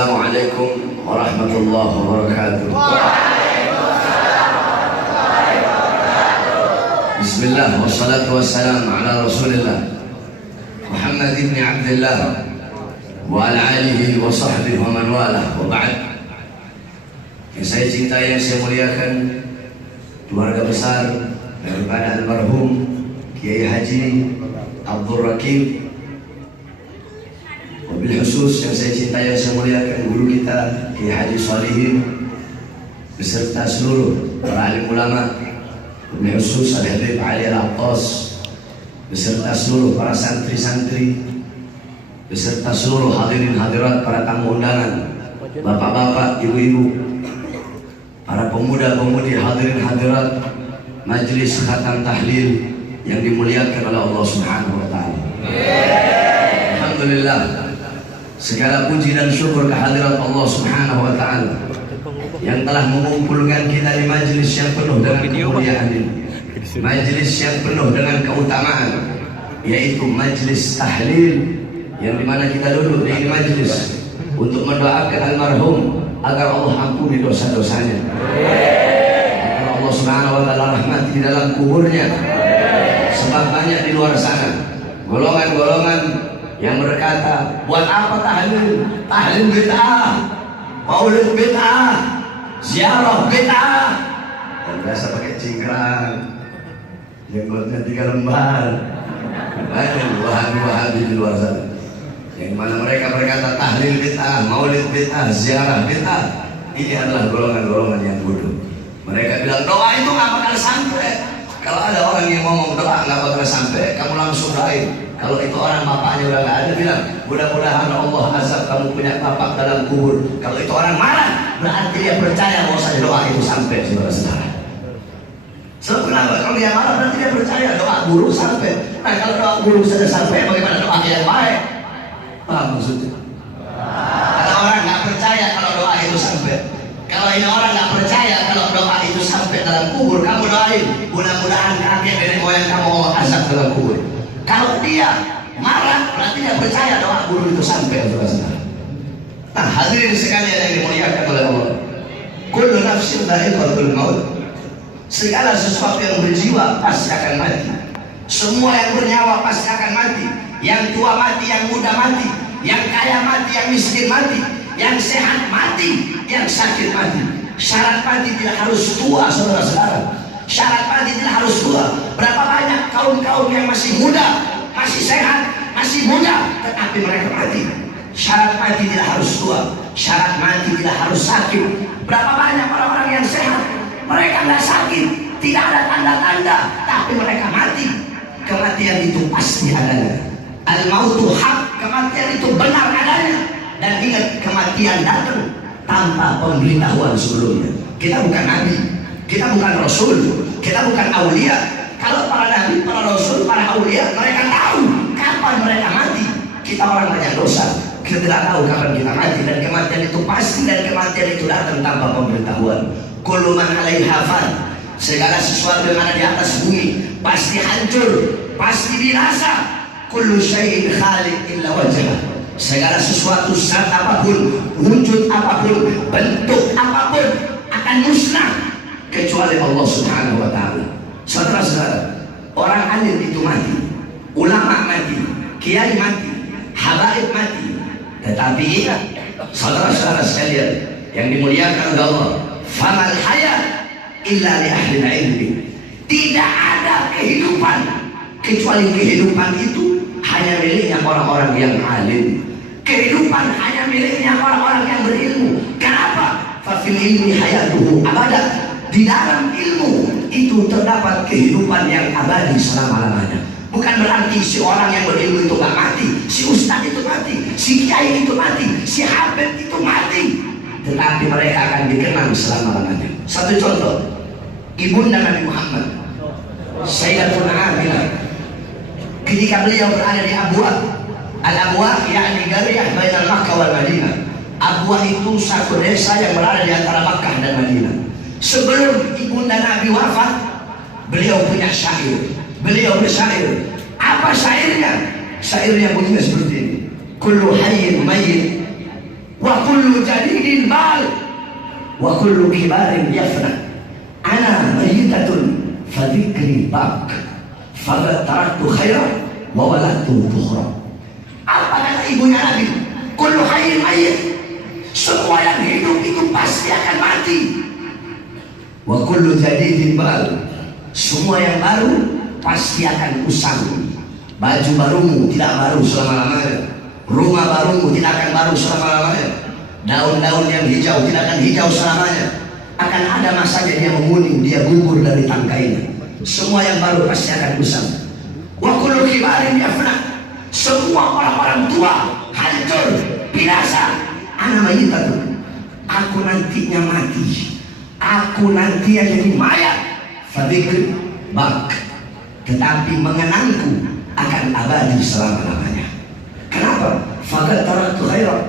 Assalamualaikum warahmatullahi wabarakatuh. Bismillah wassalatu wassalamu ala Rasulillah Muhammad ibn Abdullah wa ala alihi wa sahbihi wa man walah, wa ba'd. Yang saya cintai, yang saya muliakan, keluarga besar daripada almarhum Kiai Haji Abdul Rakib, wabil khusus yang saya cintai, yang saya muliakan guru kita Kiai Haji Shalihin beserta seluruh para alim ulama, wabil khusus Al-Habib Ali Al-Attas beserta seluruh para santri-santri, beserta seluruh hadirin hadirat, para tamu undangan, bapak-bapak, ibu-ibu, para pemuda-pemudi, hadirin hadirat majelis khatam tahlil yang dimuliakan oleh Allah Subhanahu wa taala. Alhamdulillah, segala puji dan syukur kehadirat Allah Subhanahu wa taala yang telah mengumpulkan kita di majelis yang penuh dengan kemuliaan ini, majelis yang penuh dengan keutamaan, yaitu majelis tahlil, yang dimana kita duduk di majelis untuk mendoakan almarhum agar Allah ampuni dosa-dosanya, agar Allah Subhanahu wa taala rahmati di dalam kuburnya. Sebab banyak di luar sana golongan-golongan yang berkata, buat apa tahlil? Tahlil bid'ah, maulid bid'ah, ziarah bid'ah. Dan biasa pakai cingkrang, jenggotnya 3 lembar. Banyak wahabi-wahabi di luar sana yang mana mereka berkata tahlil bid'ah, maulid bid'ah, ziarah bid'ah. Ini adalah golongan-golongan yang bodoh. Mereka bilang doa itu nggak bakal sampai. Kalau ada orang yang ngomong doa nggak bakal sampai, kamu langsung doain. Kalau itu orang bapaknya udah nggak ada, bilang mudah-mudahan Allah azab kamu punya bapak dalam kubur. Kalau itu orang marah, berarti dia percaya bahwa saya doa itu sampai, saudara-saudara. Sebab kenapa? Kalau dia marah berarti dia percaya doa buruk sampai. Nah, kalau doa buruk saja sampai, bagaimana doa yang baik? Paham maksudnya? Kalau orang nggak percaya kalau doa itu sampai, kalau ini orang nggak percaya kalau doa itu sampai dalam kubur, kamu doain mudah-mudahan kakek nenek moyang kamu Allah azab dalam kubur. Kalau dia marah berarti dia percaya doa guru itu sampai, saudara-saudara. Nah, hadirin sekalian yang dimuliakan oleh Allah, kullu nafsin dha'iqatul maut. Segala sesuatu yang berjiwa pasti akan mati. Semua yang bernyawa pasti akan mati. Yang tua mati, yang muda mati, yang kaya mati, yang miskin mati, yang sehat mati, yang sakit mati. Syarat mati tidak harus tua, saudara-saudara. Syarat mati tidak harus tua. Berapa banyak kaum-kaum yang masih muda, masih sehat, masih muda, tetapi mereka mati. Syarat mati tidak harus tua. Syarat mati tidak harus sakit. Berapa banyak orang-orang yang sehat, mereka nggak sakit, tidak ada tanda-tanda, tapi mereka mati. Kematian itu pasti adanya. Al-mautu haq, kematian itu benar adanya. Dan ingat, kematian datang tanpa pemberitahuan sebelumnya. Kita bukan nabi, kita bukan rasul, kita bukan aulia. Kalau para nabi, para rasul, para aulia, mereka tahu kapan mereka mati. Kita orang banyak dosa, kita tidak tahu kapan kita mati. Dan kematian itu pasti, dan kematian itu datang tanpa pemberitahuan. Kullu man 'alaiha fan, segala sesuatu yang ada di atas bumi pasti hancur, pasti binasa. Kullu syai'in khaliq illa wajhah, segala sesuatu, zat apapun, wujud apapun, bentuk apapun akan musnah kecuali Allah Subhanahu wa taala. Saudara-saudara, orang alim itu mati, ulama mati, kiai mati, habaib mati. Tetapi ingat, saudara-saudara sekalian yang dimuliakan oleh Allah, famal hayat illa li ahli ilmi. Tidak ada kehidupan kecuali kehidupan itu hanya miliknya orang-orang yang alim. Kehidupan hanya miliknya orang-orang yang berilmu. Kenapa? Fafil ilmi hayatuhu abada. Di dalam ilmu itu terdapat kehidupan yang abadi selama-lamanya. Bukan berarti si orang yang berilmu itu gak mati, si ustaz itu mati, si kiai itu mati, si habib itu mati, tetapi mereka akan dikenang selama-lamanya. Satu contoh, ibunda Nabi Muhammad, Sayyidatuna Aminah, ketika beliau berada di Abwa, Al-Abwa yakni Gariyah bainal Makkah wal Madinah. Abwa itu satu desa yang berada di antara Makkah dan Madinah. Sebelum ibunda Nabi wafat, beliau punya syair. Beliau bersyair. Apa syairnya? Syairnya bunyinya seperti ini: kullu hayyin mayyit wa wa kullu jadidin bal wa kullu kibarin yafna. Ana mayyitatun fa dzikri bak fa taraktu khairan wa waladtu tukhra. Apa kata ibunya Nabi? Kullu hayyin mayyit. Semua yang hidup itu pasti akan mati. Wa kullu jadidin bal. Semua yang baru pasti akan usang. Baju barumu tidak baru selama-lamanya. Rumah barumu tidak akan baru selama-lamanya. Daun-daun yang hijau tidak akan hijau selamanya. Akan ada masanya dia menguning, dia gugur dari tangkainya. Semua yang baru pasti akan usang. Wa kullu kibarin yafna. Semua orang-orang tua hancur, binasa. Ana mayyitatun. Aku nantinya mati. Aku nanti yang jadi mayat. Fadzikri bak. Tetapi mengenangku akan abadi selama-lamanya. Kenapa? Faqad taraktu khairan.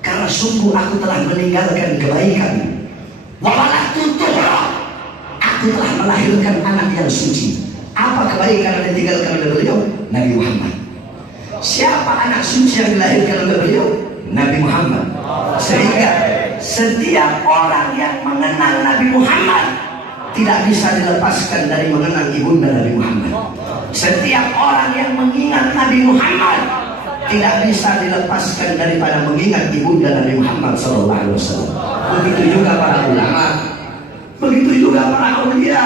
Karena sungguh aku telah meninggalkan kebaikan. Wa waladtu tukhra. Aku telah melahirkan anak yang suci. Apa kebaikan yang ditinggalkan oleh beliau? Nabi Muhammad. Siapa anak suci yang dilahirkan oleh beliau? Nabi Muhammad. Sehingga setiap orang yang mengenal Nabi Muhammad tidak bisa dilepaskan dari mengenang ibunda Nabi Muhammad. Setiap orang yang mengingat Nabi Muhammad tidak bisa dilepaskan daripada mengingat ibunda Nabi Muhammad SAW. Begitu juga para ulama, begitu juga para aulia.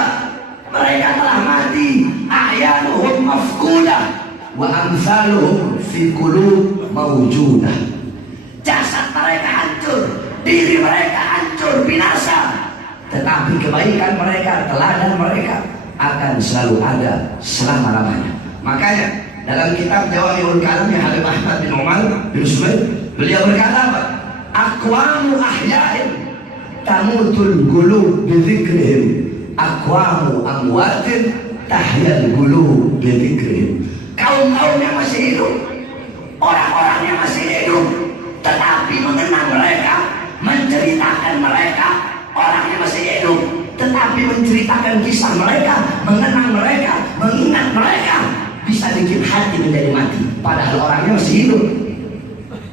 Mereka telah mati. Ahyanuhum mafkudah wa amsaluhum fi qulub mawjudah. Jasad mereka hancur, diri mereka hancur, binasa. Tetapi kebaikan mereka, teladan mereka akan selalu ada selama-lamanya. Makanya dalam kitab Jawami'ul Kalam yang Habib Ahmad bin Umar bin Sumail, beliau berkata apa? Aqwamu ahya'in tamutul qulub bi dzikrihim, aqwamu amwatin tahyal qulub bi dzikrihim. Kaum-kaum yang masih hidup, orang-orang yang masih hidup, tetapi mengenang mereka, menceritakan mereka. Orang yang masih hidup tetapi menceritakan kisah mereka, mengenang mereka, mengingat mereka, bisa bikin hati menjadi mati. Padahal orangnya masih hidup.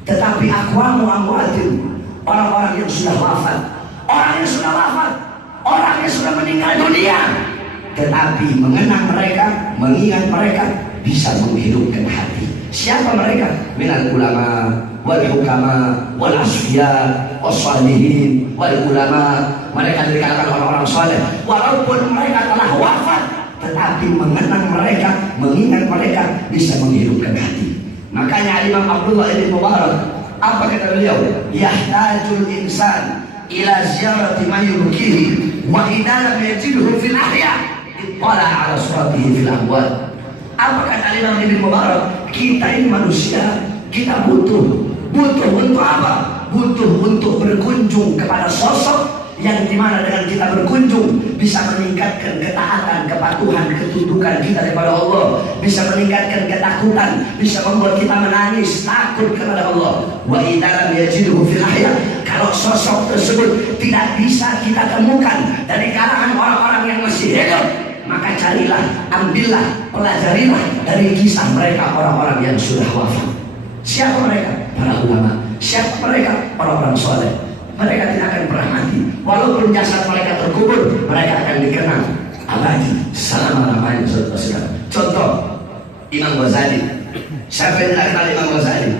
Tetapi aqwamu amwatin, orang-orang yang sudah wafat, orang yang sudah wafat, orang yang sudah meninggal dunia, tetapi mengenang mereka, mengingat mereka, bisa menghidupkan hati. Siapa mereka? Minal ulama wal hukama wal asfiya wassalihin wal ulama. Mereka dari kalangan orang-orang saleh. Walaupun mereka telah wafat, tetapi mengenang mereka, mengingat mereka, bisa menghidupkan hati. Makanya Imam Abdullah ibn Mubarak, apa kata beliau? Yahtajul insan ila ziyarati ma yubkihi wa idza lam yajidhu fil ahya ittala ala suratihi fil amwat. Apa kata Imam Ibn Mubarak? Kita ini manusia, kita butuh untuk apa? Butuh untuk berkunjung kepada sosok yang dimana dengan kita berkunjung bisa meningkatkan ketaatan, kepatuhan, ketundukan kita kepada Allah, bisa meningkatkan ketakutan, bisa membuat kita menangis takut kepada Allah. Wa idza lam yajidhu fil ahya, kalau sosok tersebut tidak bisa kita temukan dari kalangan orang-orang yang masih hidup, maka carilah, ambillah, pelajarilah dari kisah mereka orang-orang yang sudah wafat. Siapa mereka? Para ulama. Siapa mereka? Orang-orang soleh. Mereka tidak akan pernah mati. Walaupun jasad mereka terkubur, mereka akan dikenang abadi selama-lamanya. Contoh Imam Ghazali. Siapa yang tidak kenal Imam Ghazali?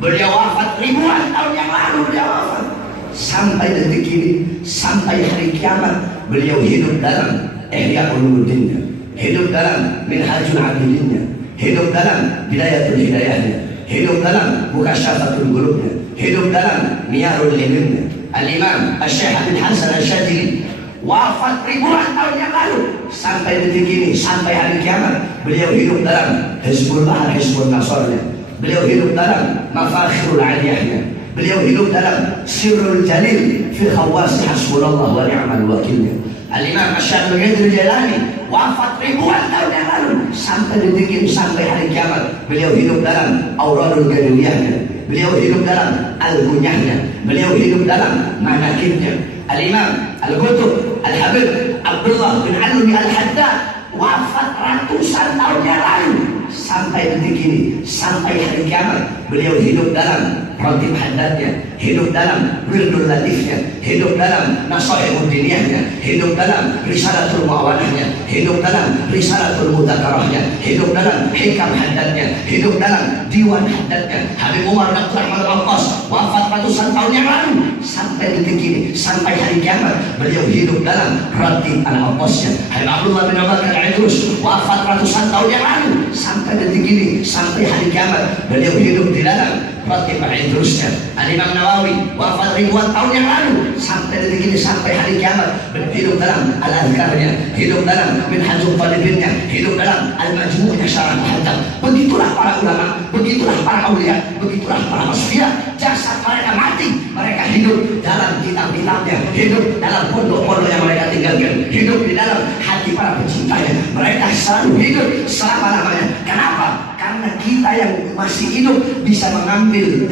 Beliau wafat ribuan tahun yang lalu. Beliau wafat. Sampai detik ini, sampai hari kiamat, beliau hidup dalam Ihya Ulumuddinnya, hidup dalam Minhajul Abidinnya, hidup dalam Bidayatul Hidayahnya, hidup dalam Mukasyafatul Qulubnya, hidup dalam Miyarul Ilmnya. Al-Imam Asy-Syaikh Abdul Hasan Asy-Syadzili wafat ribuan tahun yang lalu. Sampai detik ini, sampai hari kiamat, beliau hidup dalam Hizbullah Hizbun Nasrnya, beliau hidup dalam Mafakhirul Aliyahnya, beliau hidup dalam Sirrul Jalil fi Khawasi Hasbunallah wa ni'mal wakilnya. Al-Imam Asy-Syadzili Jailani wafat ribuan tahun yang lalu. Sampai detik ini, sampai hari kiamat, beliau hidup dalam Auradul Gaduliyahnya, beliau hidup dalam Al-Gunyahnya, beliau hidup dalam Manakibnya. Al-Imam Al-Qutb Al-Habib Abdullah bin Alwi Al-Haddad wafat ratusan tahun yang lalu. Sampai detik ini, sampai hari kiamat, beliau hidup dalam ratib haddadnya, hidup dalam wirdul latifnya, hidup dalam nasaihud diniyahnya, hidup dalam risalatul muawanahnya, hidup dalam risalatul mudzakarahnya, hidup dalam hikam haddadnya, hidup dalam diwan haddadnya. Habib Umar bin Abdurrahman Al-Abbas wafat ratusan tahun yang lalu, sampai detik ini, sampai hari kiamat beliau hidup dalam ratib al-Abbasnya. Habib Abdullah bin Abdul Idrus wafat ratusan tahun yang lalu, sampai detik ini, sampai hari kiamat beliau hidup di dalam ratib al-Idrusnya. Al-Imam Nawawi wafat ribuan tahun yang lalu, sampai detik ini, sampai hari kiamat hidup dalam al-Adhkarnya, hidup dalam Minhajul Talibinnya, hidup dalam al-Majmu'nya Syarah Muhaddab. Begitulah para ulama, begitulah para aulia, begitulah para masfiah. Jasad mereka mati, mereka hidup dalam kitab-kitabnya, hidup dalam pondok-pondok yang mereka tinggalkan, hidup di dalam hati para pecintanya. Mereka selalu hidup selama-lamanya. Kenapa? Karena kita yang masih hidup bisa mengambil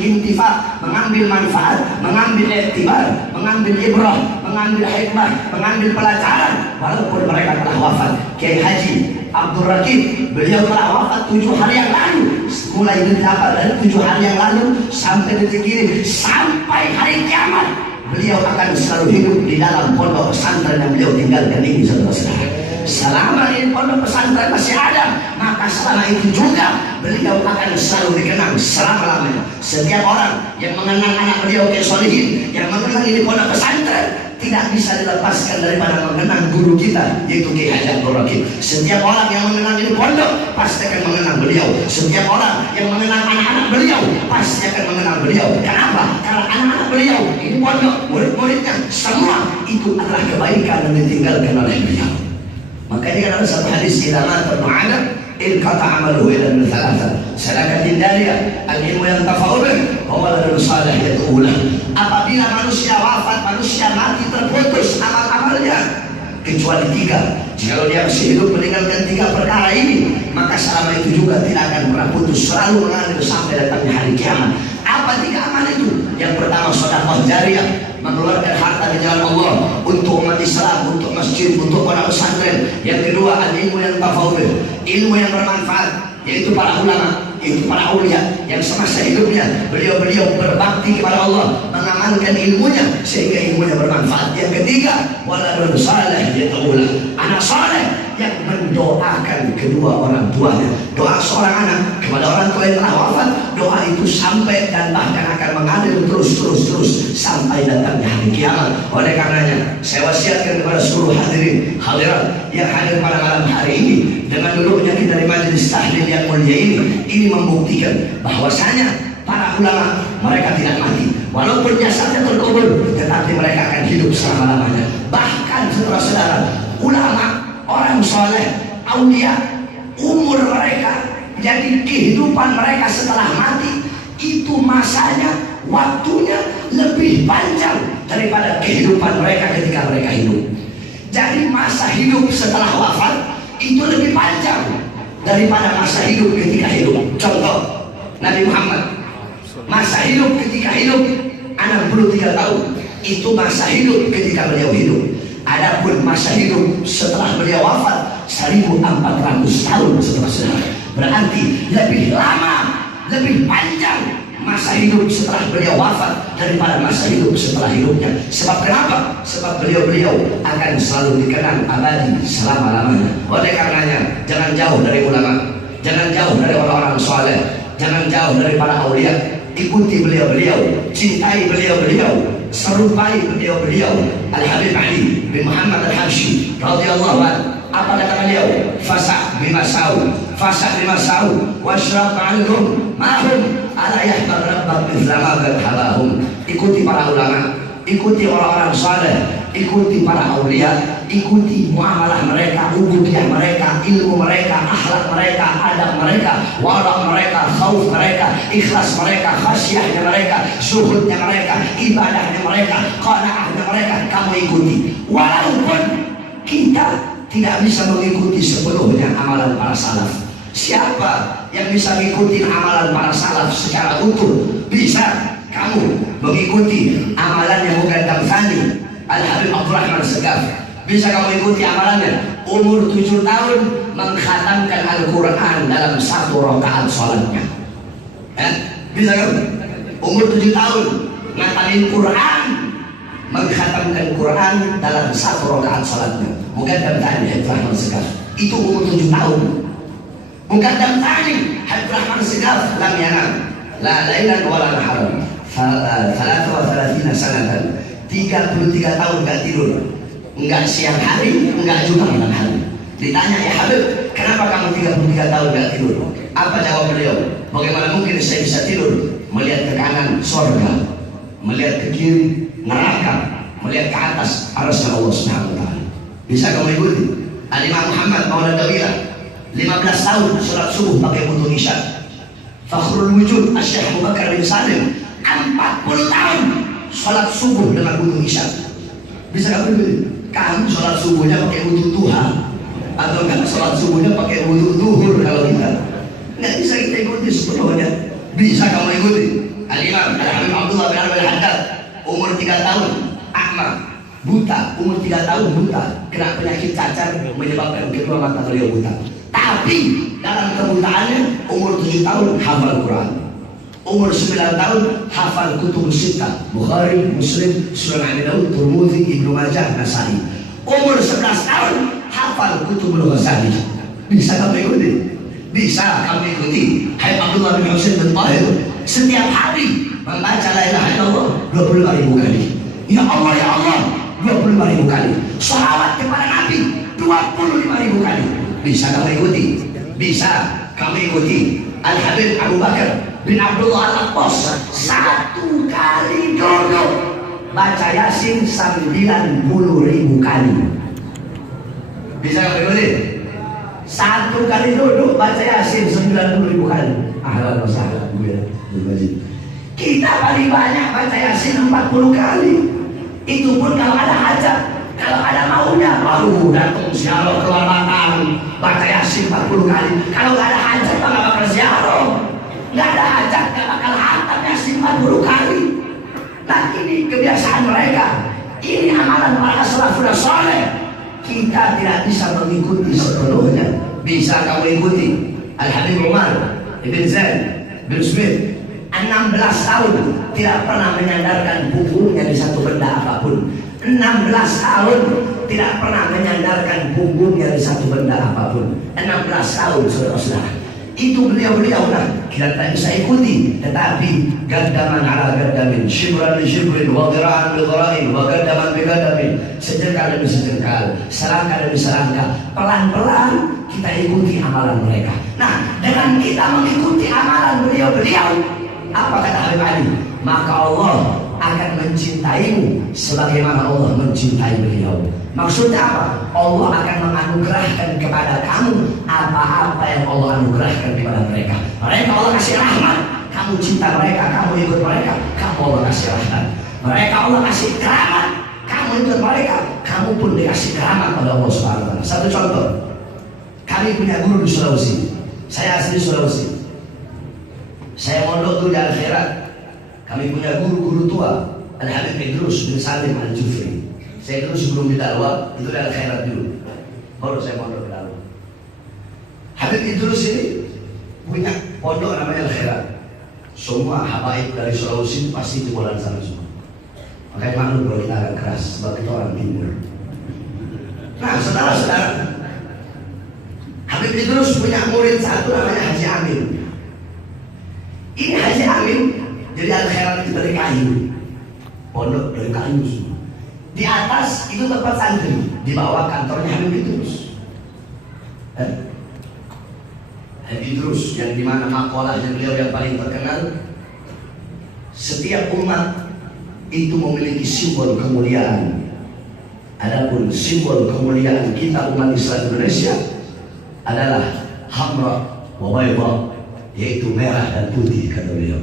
intifa, mengambil manfaat, mengambil iktibar, mengambil ibrah, mengambil hikmah, mengambil pelajaran walaupun mereka telah wafat. Kiai Haji Abdul Rakib, beliau telah wafat 7 hari yang lalu. Mulai dari 7 hari yang lalu sampai detik ini, sampai hari kiamat beliau akan selalu hidup di dalam pondok pesantren yang beliau tinggalkan ini, saudara-saudara. Selama ini pondok pesantren masih ada, maka selama itu juga beliau akan selalu dikenang selama-lamanya. Setiap orang yang mengenang anak beliau Kiai Solihin, yang mengenang ini pondok pesantren, tidak bisa dilepaskan daripada mengenang guru kita, yaitu Kiai Haji Abdul Rakib. Setiap orang yang mengenang ini pondok pasti akan mengenang beliau. Setiap orang yang mengenang anak-anak beliau pasti akan mengenang beliau. Kenapa? Karena anak-anak beliau ini pondok, murid-muridnya semua itu adalah kebaikan yang ditinggalkan oleh beliau. Makanya ada satu hadis, idza mata ibnu Adam inqata amaluhu illa min thalatha sadaqatin jariyah, al-ilmu yantafa'u bih wa waladun salih yad'u lahu. Apabila manusia wafat, manusia mati, terputus amal-amalnya kecuali 3. Jika dia masih hidup meninggalkan 3 perkara ini, maka selama itu juga tidak akan pernah putus, selalu mengalir sampai datangnya hari kiamat. Apa 3 amal itu? Yang pertama, sedekah jariyah, mengeluarkan harta di jalan Allah untuk umat Islam, untuk masjid, untuk pondok pesantren. Yang kedua, al-ilmu yang tafawwid, ilmu yang bermanfaat, yaitu para ulama, yaitu para aulia yang semasa hidupnya beliau berbakti kepada Allah, mengamalkan ilmunya sehingga ilmunya bermanfaat. Yang ketiga, waladun salih yad'u lahu, anak saleh yang mendoakan kedua orang tuanya. Doa seorang anak kepada orang tua yang telah wafat, doa itu sampai dan bahkan akan mengalir terus sampai datangnya hari kiamat. Oleh karenanya saya wasiatkan kepada seluruh hadirin hadirat yang hadir pada malam hari ini, dengan duduknya kita di majelis tahlil yang mulia ini membuktikan bahwasanya para ulama mereka tidak mati, walaupun jasadnya terkubur, tetapi mereka akan hidup selama-lamanya. Bahkan saudara-saudara, ulama, orang soleh, aulia, umur mereka, jadi kehidupan mereka setelah mati itu masanya, waktunya lebih panjang daripada kehidupan mereka ketika mereka hidup. Jadi masa hidup setelah wafat itu lebih panjang daripada masa hidup ketika hidup. Contoh, Nabi Muhammad masa hidup ketika hidup 63 tahun, itu masa hidup ketika beliau hidup. Adapun masa hidup setelah beliau wafat 1400 tahun, saudara-saudara. Berarti lebih lama, lebih panjang masa hidup setelah beliau wafat daripada masa hidup setelah hidupnya. Sebab kenapa? Sebab beliau akan selalu dikenang abadi selama-lamanya. Oleh karenanya, jangan jauh dari ulama, jangan jauh dari orang-orang soleh, jangan jauh dari para aulia. Ikuti beliau-beliau, cintai beliau-beliau, serupai beliau-beliau. Al-Habib Ali bin Muhammad Al-Habsyi radhiyallahu anhu, apa kata beliau? Fasah bima sa'u washrab ma'alhum ma'hum ala yahbar rabbak mithlama habahum. Ikuti para ulama, ikuti orang-orang saleh, ikuti para aulia, ikuti muamalah mereka, ubudiyah mereka, ilmu mereka, akhlak mereka, adab mereka, wara mereka, khauf mereka, ikhlas mereka, khasyahnya mereka, zuhudnya mereka, ibadahnya mereka, qanaahnya mereka. Kamu ikuti, walaupun kita tidak bisa mengikuti sepenuhnya amalan para salaf. Siapa yang bisa mengikuti amalan para salaf secara utuh? Bisa kamu mengikuti amalannya Muqaddam Tsani Al-Habib Abdurrahman Segaf. Bisa kamu ikuti amalannya, umur 7 tahun mengkhatamkan Al-Quran dalam 1 rakaat sholatnya. Bisa kamu? umur 7 tahun ngapalin Quran, mengkhatamkan Quran dalam 1 rakaat salatnya. Muqaddam Tsani Habib Rahman Segaf itu umur 7 tahun. Muqaddam Tsani Habib Rahman Segaf lam yanam la lailan wala naharan 33 sanatan, 33 tahun gak tidur, enggak siang hari, enggak juga malam hari. Ditanya, ya Habib, kenapa kamu 33 tahun gak tidur? Apa jawab beliau? Bagaimana mungkin saya bisa tidur? Melihat ke kanan surga, melihat ke kiri neraka, melihat ke atas arasnya Allah Subhanahu wa taala. Bisa kamu ikuti? Al-Imam Muhammad Maulana Dawila 15 tahun sholat subuh pakai wudu isya. Fakhrul Wujud Asy-Syaikh Abu Bakar bin Salim 40 tahun sholat subuh dengan wudu isya. Bisa kamu ikuti? Kamu sholat subuhnya pakai wudu duha, atau enggak sholat subuhnya pakai wudu duhur. Kalau kita nggak bisa kita ikuti sepenuhnya. Bisa kamu ikuti? Al-Imam Al-Habib Abdullah bin Abdul Haddad umur 3 tahun akma, buta, umur 3 tahun buta, kena penyakit cacar menyebabkan kedua mata beliau buta. Tapi dalam kebutaannya umur 7 tahun hafal Quran, umur 9 tahun hafal kutub sittah, Bukhari, Muslim, Sunan Abi Dawud, Tirmidzi, Ibnu Majah, Nasai. Umur 11 tahun hafal kutubul Ghazali. Bisa kamu ikuti? Bisa kamu ikuti? Habib Abdullah bin Husain bin Tahir setiap hari membaca la ilaha illallah 25.000 kali. Ya Allah, ya Allah 25.000 kali. Shalawat kepada Nabi 25.000 kali. Bisa kamu ikuti? Bisa kamu ikuti? Al-Habib Abu Bakar bin Abdullah Al-Abbas 1 kali duduk baca Yasin 90.000 kali. Bisa kamu ikuti? 1 kali duduk baca Yasin 90.000 kali. Ahlan wa sahlan. Kita paling banyak baca Yasin 40 kali. Itu pun kalau ada hajat, kalau ada maunya baru datang ziarah keluar batang baca Yasin 40 kali. Kalau nggak ada hajat nggak bakal ziarah, nggak ada hajat nggak bakal hatam Yasin 40 kali. Nah ini kebiasaan mereka, ini amalan para salafus saleh. Kita tidak bisa mengikuti sepenuhnya. Bisa kamu ikuti Al-Habib Umar Ibn Zaid bin Smith 16 tahun tidak pernah menyandarkan punggungnya di satu benda apapun. 16 tahun tidak pernah menyandarkan punggungnya di satu benda apapun. 16 tahun saudara-saudara. Itu beliau-beliau kita tak bisa ikuti. Tetapi gaddaman ala gaddamin, shibran li shibrin, wa dhira'an bi dhira'in, wa gaddaman bi gaddamin, sejengkal demi sejengkal, selangkah demi selangkah, pelan-pelan kita ikuti amalan mereka. Nah, dengan kita mengikuti amalan beliau-beliau, apa kata Habib Ali? Maka Allah akan mencintaimu sebagaimana Allah mencintai beliau. Maksudnya apa? Allah akan menganugerahkan kepada kamu apa-apa yang Allah anugerahkan kepada mereka. Mereka Allah kasih rahmat, kamu cinta mereka, kamu ikut mereka, kamu Allah kasih rahmat. Mereka Allah kasih keramat, kamu ikut mereka, kamu pun dikasih keramat oleh Allah Subhanahu wa taala. Satu contoh, kami punya guru di Sulawesi. Saya asli Sulawesi. Saya mondok tuh di Al-Khairat. Kami punya guru-guru tua, Al-Habib Idrus bin Salim Al-Jufri. Saya dulu sebelum di Darwa itu di Al-Khairat dulu, baru saya mondok di Darwa. Habib Idrus ini punya pondok namanya Al-Khairat. Semua habaib dari Sulawesi pasti jebolan sana semua. Makanya maklum kalau kita agak keras sebab kita orang timur. Nah saudara-saudara, Habib Idrus punya murid satu namanya Haji Amin. Ini Haji Amin jadi Al-Khairat itu dari kayu, pondok dari kayu semua. Di atas itu tempat santri, di bawah kantornya Habib Idrus. Habib Idrus yang dimana makolahnya beliau yang paling terkenal, setiap umat itu memiliki simbol kemuliaan. Adapun simbol kemuliaan kita umat Islam Indonesia adalah hamra wa bayda, yaitu merah dan putih kata beliau.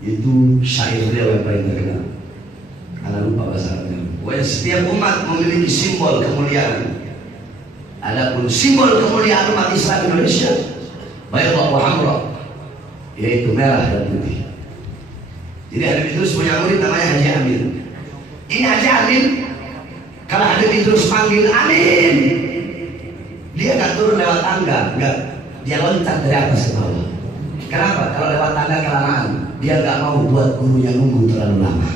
Itu syair beliau yang paling terkenal. Karena lupa bahasa Arabnya. Setiap umat memiliki simbol kemuliaan. Adapun simbol kemuliaan umat Islam Indonesia bayda wa hamra, yaitu merah dan putih. Jadi Habib Idrus punya murid namanya Haji Amin. Ini Haji Amin, kalau Habib Idrus panggil Amin, dia nggak turun lewat tangga, nggak, dia loncat dari atas ke bawah. Kenapa? Kalau lewat tangga kelamaan, dia nggak mau buat gurunya nunggu terlalu lama.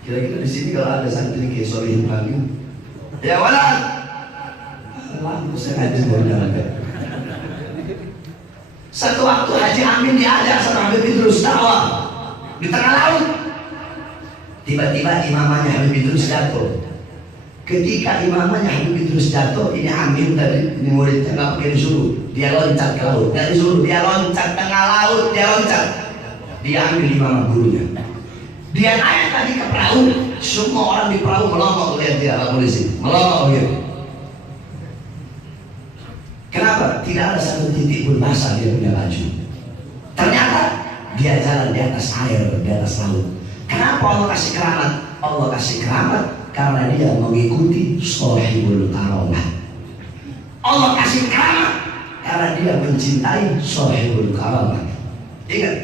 Kira-kira di sini kalau ada santri kayak sorehin pagi, ya wala, lampu sengaja mau jalan. Satu waktu Haji Amin diajak sama Habib Idrus dakwah di tengah laut. Tiba-tiba imamahnya Habib Idrus jatuh. Ketika imamahnya Habib Idrus jatuh, ini Amin tadi, ini muridnya nggak pakai disuruh, dia loncat ke laut, nggak disuruh, dia loncat tengah laut, dia loncat, dia ambil imamah gurunya, dia naik tadi ke perahu, semua orang di perahu melompat lihat dia, Pak Polisi, melompat gitu. Kenapa? Tidak ada satu titik pun basah dia punya baju. Ternyata dia jalan di atas air, di atas laut. Kenapa Allah kasih keramat? Allah kasih keramat karena dia mengikuti Shahibul Karamah. Allah kasih keramat karena dia mencintai Shahibul Karamah. Ingat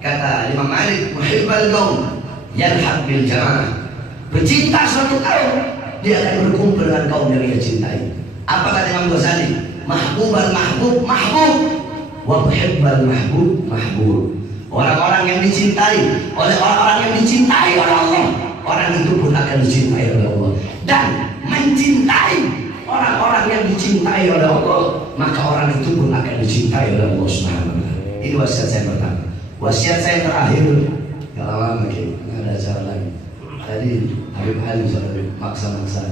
kata Imam Malik, muhibbal qaum yalhaq bil jamaah. Pecinta suatu kaum, dia akan berkumpul dengan kaum yang dia cintai. Apa kata Imam Ghazali? Mahbubal mahbub mahbub wa muhibbal mahbub mahbub. Orang-orang yang dicintai oleh orang-orang yang dicintai oleh Allah, orang itu pun akan dicintai oleh Allah. Dan mencintai orang-orang yang dicintai oleh Allah, maka orang itu pun akan dicintai oleh Allah Subhanahu wa taala. Ini wasiat saya pertama. Wasiat saya terakhir, gak lama lagi, nggak ada acara lagi. Tadi Habib Ali sudah maksa-maksa.